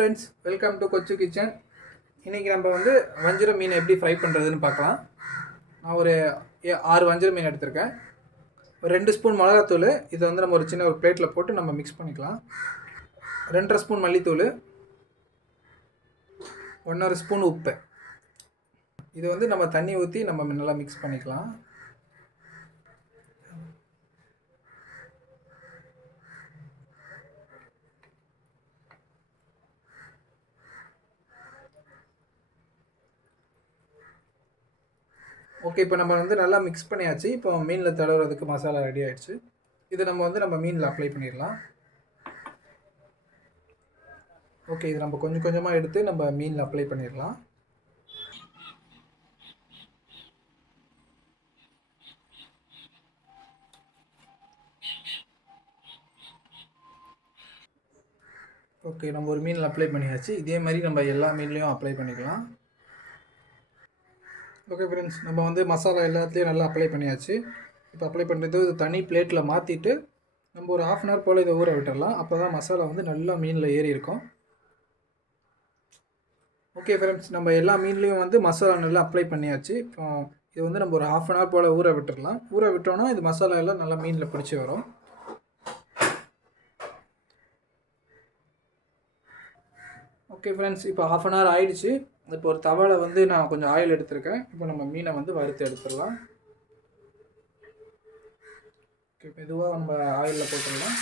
Friends, welcome to Kochu Kitchen. இன்றைக்கி நம்ம வந்து வஞ்சிர மீன் எப்படி ஃப்ரை பண்ணுறதுன்னு பார்க்கலாம். நான் ஒரு 6 வஞ்சிர மீன் எடுத்திருக்கேன். ஒரு 2 ஸ்பூன் மிளகாத்தூள், இதை வந்து நம்ம ஒரு சின்ன ஒரு பிளேட்டில் போட்டு நம்ம மிக்ஸ் பண்ணிக்கலாம். 2.5 ஸ்பூன் மல்லித்தூள், 1.5 ஸ்பூன் உப்பு. இது வந்து நம்ம தண்ணி ஊற்றி நம்ம நல்லா மிக்ஸ் பண்ணிக்கலாம். ஓகே, இப்போ நம்ம வந்து நல்லா மிக்ஸ் பண்ணியாச்சு. இப்போ மீனில் தடவுறதுக்கு மசாலா ரெடி ஆகிடுச்சு. இதை நம்ம மீனில் அப்ளை பண்ணிடலாம். ஓகே, இது நம்ம கொஞ்சம் கொஞ்சமாக எடுத்து நம்ம மீனில் அப்ளை பண்ணிடலாம். ஓகே, நம்ம ஒரு மீனில் அப்ளை பண்ணியாச்சு. இதே மாதிரி நம்ம எல்லா மீன்லேயும் அப்ளை பண்ணிக்கலாம். ஓகே ஃப்ரெண்ட்ஸ், நம்ம வந்து மசாலா எல்லாத்துலேயும் நல்லா அப்ளை பண்ணியாச்சு. இப்போ அப்ளை பண்ணுறது தனி பிளேட்டில் மாற்றிட்டு நம்ம ஒரு 1/2 hour போல் இதை ஊற விட்டுடலாம். அப்போ தான் மசாலா வந்து நல்லா மீனில் ஏறி இருக்கும். ஓகே ஃப்ரெண்ட்ஸ், நம்ம எல்லா மீன்லேயும் வந்து மசாலா நல்லா அப்ளை பண்ணியாச்சு. இப்போ இது வந்து நம்ம ஒரு 1/2 hour போல் ஊற விட்டுடலாம். ஊற விட்டோன்னா இது மசாலா எல்லாம் நல்லா மீனில் பிடிச்சி வரும். ஓகே ஃப்ரெண்ட்ஸ், இப்போ 1/2 hour ஆகிடுச்சு. இப்போ ஒரு தவாவில் வந்து நான் கொஞ்சம் ஆயில் எடுத்திருக்கேன். இப்போ நம்ம மீனை வந்து வறுத்து எடுத்துடலாம். ஓகே, மெதுவாக நம்ம ஆயிலில் போட்டுடலாம்.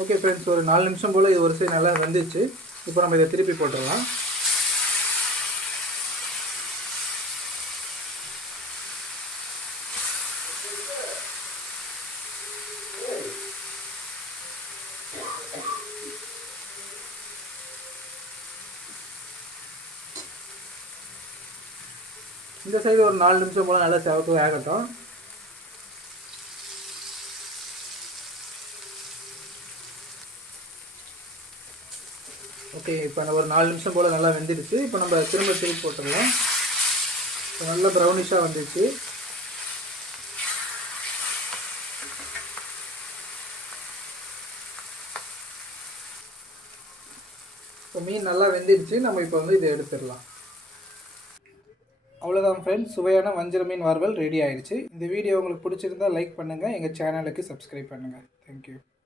ஓகே ஃப்ரெண்ட்ஸ், ஒரு 4 நிமிஷம் போல் இது ஒரு சைடு நல்லா வந்துச்சு. இப்போ நம்ம இதை திருப்பி போட்டுடலாம். இந்த சைடு ஒரு 4 நிமிஷம் போல் நல்லா செவக்கு வேகட்டும். ஓகே, இப்போ ஒரு 4 நிமிஷம் போல் நல்லா வெந்துடுச்சு. இப்போ நம்ம திருப்பி போட்டுடலாம். இப்போ நல்லா ப்ரௌனிஷாக வந்துடுச்சு. இப்போ மீன் நல்லா வெந்துடுச்சு. நம்ம இப்போ வந்து இதை எடுத்துடலாம். அவ்வளோதான் ஃப்ரெண்ட்ஸ், சுவையான வஞ்சிர மீன் வறுவல் ரெடி ஆகிடுச்சு. இந்த வீடியோ உங்களுக்கு பிடிச்சிருந்தால் லைக் பண்ணுங்கள், எங்கள் சேனலுக்கு சப்ஸ்கிரைப் பண்ணுங்கள். தேங்க்யூ.